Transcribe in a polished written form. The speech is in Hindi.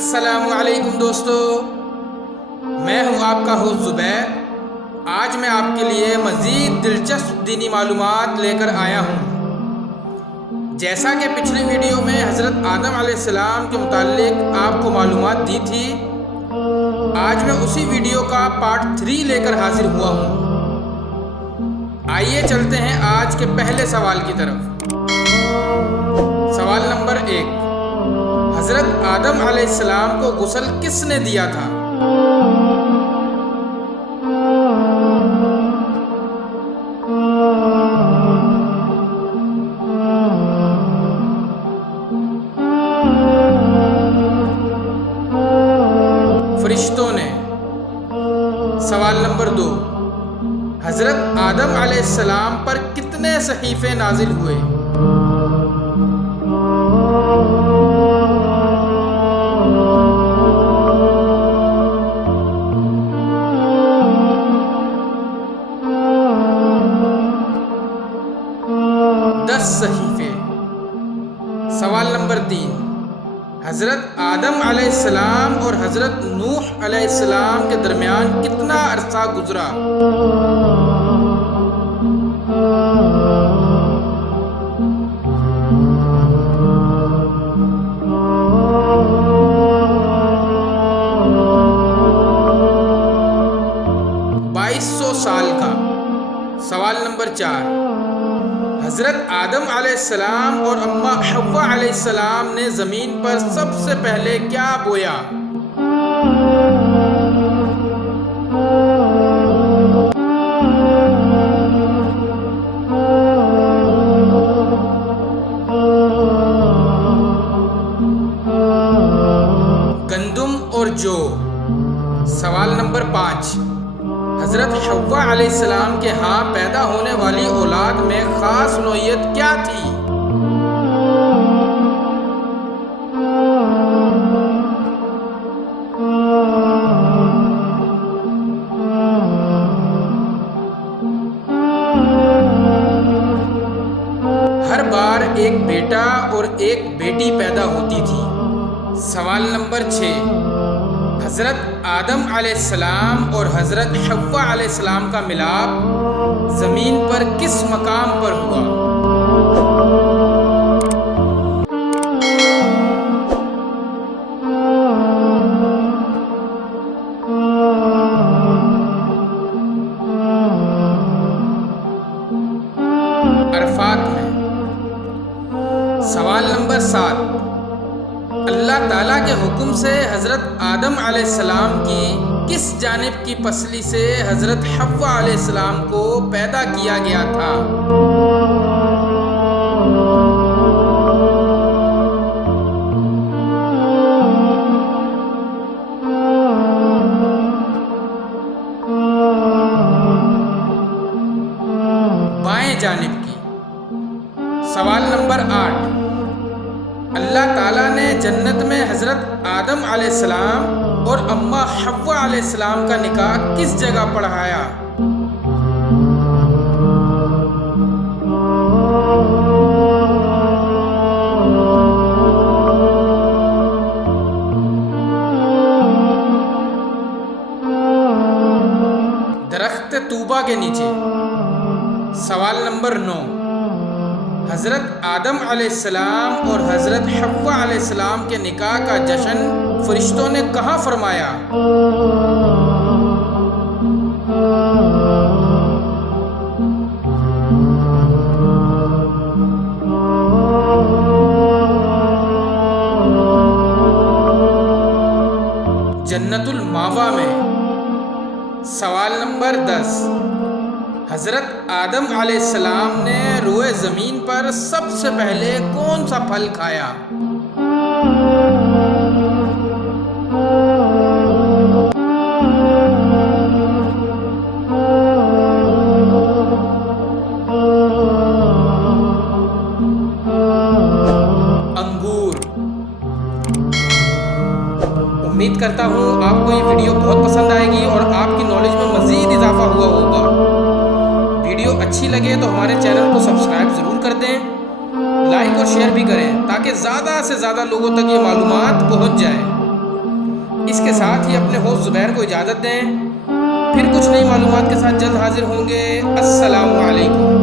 अस्सलामुअलैकुम दोस्तों, मैं हूं आपका होस्ट ज़ुबैर। आज मैं आपके लिए मज़ीद दिलचस्प दीनी मालूमात लेकर आया हूं। जैसा कि पिछली वीडियो में हज़रत आदम अलैहिस्सलाम के मुताल्लिक आपको मालूमात दी थी, आज मैं उसी वीडियो का पार्ट 3 लेकर हाजिर हुआ हूं। आइए चलते हैं आज के पहले सवाल की तरफ। सवाल नंबर 1, हज़रत आदम अलैहिस्सलाम को गुस्ल किसने दिया था? फरिश्तों ने। सवाल नंबर 2, हज़रत आदम अलैहिस्सलाम पर कितने सहीफ़े नाजिल हुए? सहीफे। सवाल नंबर 3, हज़रत आदम अलैहिस्सलाम और हज़रत नूह अलैहिस्सलाम के दरमियान कितना अरसा गुजरा? साल का। सवाल नंबर 4, हज़रत आदम अलैहिस्सलाम और अम्मा हव्वा अलैहिस्सलाम ने ज़मीन पर सबसे पहले क्या बोया? गंदुम और जौ। सवाल नंबर 5, हज़रत हव्वा अलैहिस्सलाम के यहाँ पैदा होने वाली औलाद में ख़ास नौइयत क्या थी? हर बार एक बेटा और एक बेटी पैदा होती थी। सवाल नंबर 6, हज़रत आदम अलैहिस्सलाम और हज़रत हव्वा अलैहिस्सलाम का मिलाप ज़मीन पर किस मकाम पर हुआ? अरफात में। सवाल नंबर 7, अल्लाह ताला के हुक्म से हज़रत आदम अलैहिस्सलाम की किस जानिब की पसली से हज़रत हव्वा अलैहिस्सलाम को पैदा किया गया था? बाएं जानिब की। सवाल नंबर 8, अल्लाह ताला ने जन्नत में हज़रत आदम अलैहिस्सलाम और अम्मा हव्वा अलैहिस्सलाम का निकाह किस जगह पढ़ाया? दरख्त तूबा के नीचे। सवाल नंबर 9, हज़रत आदम अलैहिस्सलाम और हज़रत हव्वा अलैहिस्सलाम के निकाह का जश्न फरिश्तों ने कहाँ फरमाया? जन्नतुल मावा में। सवाल नंबर 10, हज़रत आदम अलैहिस्सलाम ने रोए ज़मीन पर सबसे पहले कौन सा फल खाया? अंगूर। उम्मीद करता हूँ आपको ये वीडियो बहुत पसंद आएगी और आपकी नॉलेज में मज़ीद इजाफा हुआ होगा। वीडियो अच्छी लगे तो हमारे चैनल को सब्सक्राइब ज़रूर कर दें, लाइक और शेयर भी करें ताकि ज़्यादा से ज़्यादा लोगों तक ये मालूमात पहुँच जाए। इसके साथ ही अपने होस्ट ज़ुबैर को इजाज़त दें। फिर कुछ नई मालूमात के साथ जल्द हाजिर होंगे। अस्सलामु अलैकुम।